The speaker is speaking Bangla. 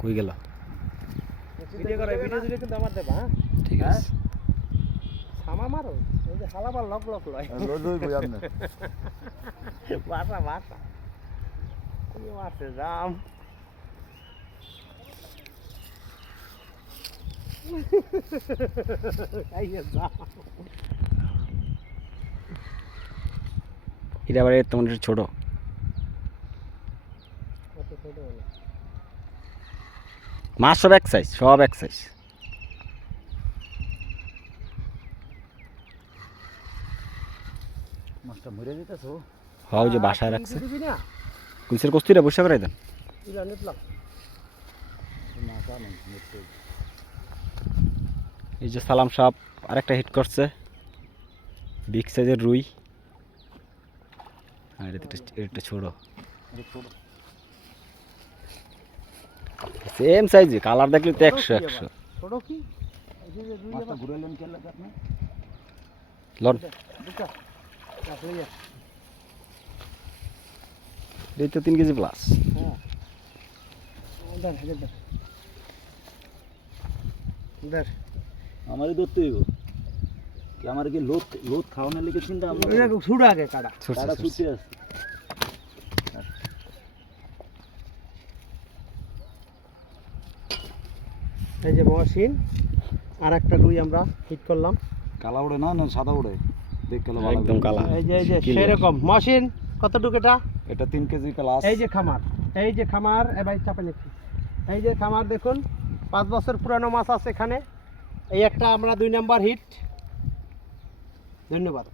কই গেল? ভিডিও করে ভিডিও দিলে কিন্তু আমার দেবা হ্যাঁ ঠিক আছে সামা মারো এই যে হালাবার লক লক লয় লই বই আপনি বাসা বাসা তুমি মারতে যাম আইয়া যাও এটা আবার তোমার ছোট কত ছোট হলো মাছ সব এক সাইজ মাছটা মরে যেতেছো হ্যাঁ ওই যে বাসায় রাখছে দিবি না কুলসের কস্তিটা বসে করে দেন ইলা নিতলাম মাছ আনো মরতে এই যে সালাম সাহেব আরেকটা হিট করছে বিগ সাইজের রুই আর এটা ছোট সেম সাইজ কালার দেখলে তো 100 ছোট কি এই যে দুই মাছটা ঘুরাইলেন কে লাগে আপনি লন দুটা রাখলে যা এই তো 3 কেজি প্লাস হ্যাঁ ধর ধর আমারই ধরতে হইব কি আমার কি লোদ খাওয়ানোর লিগে চিন্তা আমরা এটা ছুড় আগে কাটা তারা ছুটতে আছে এই যে মহসিন আর একটা রুই আমরা হিট করলাম কালা উড়ে না না সাদা উড়ে দেখ কালো ভালো একদম কালা এই যে সেরকম মহসিন কতটুকু এটা এটা 3 কেজি প্লাস এই যে খামার এ ভাই চাপে নিচ্ছি এই যে খামার দেখুন 5 বছর পুরানো মাছ আছে এখানে এই একটা আমরা 2 নাম্বার হিট ধন্যবাদ।